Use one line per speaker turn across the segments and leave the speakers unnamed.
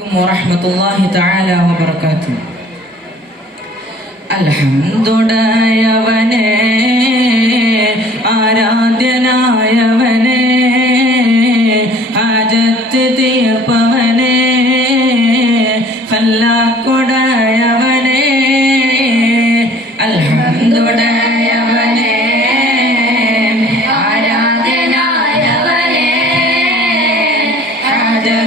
ورحمة الله تعالى وبركاته الحمد لله يا بني آرادنا يا بني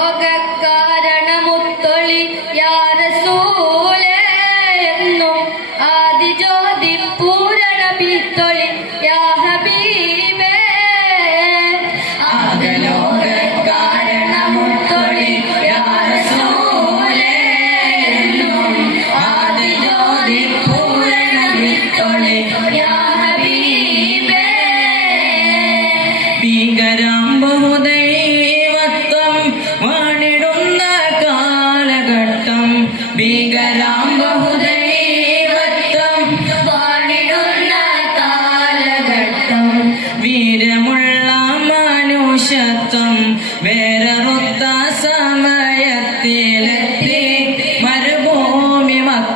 ಹೋಗಕ್ಕೆ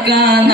কানা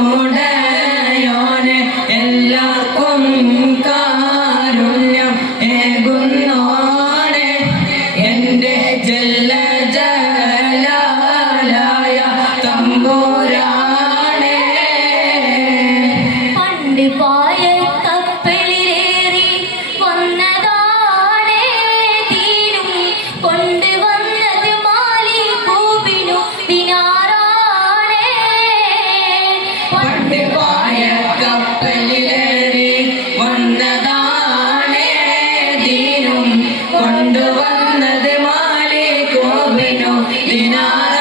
കൊണ്ടുവന്നത് മാലേ കോവിനോ ദിനാര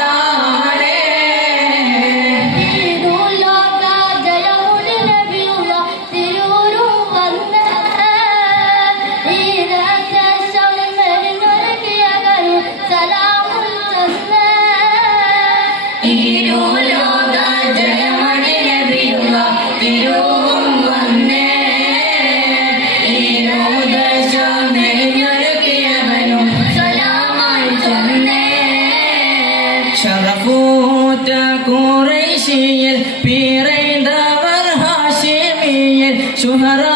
Yeah.
ഹാഷിയിൽ പീറൈന്ദവർ ഹാഷിമിയിൽ ശുഹറ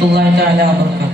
വറഹ്മത്തുള്ളാഹി തആല വബറകാതുഹു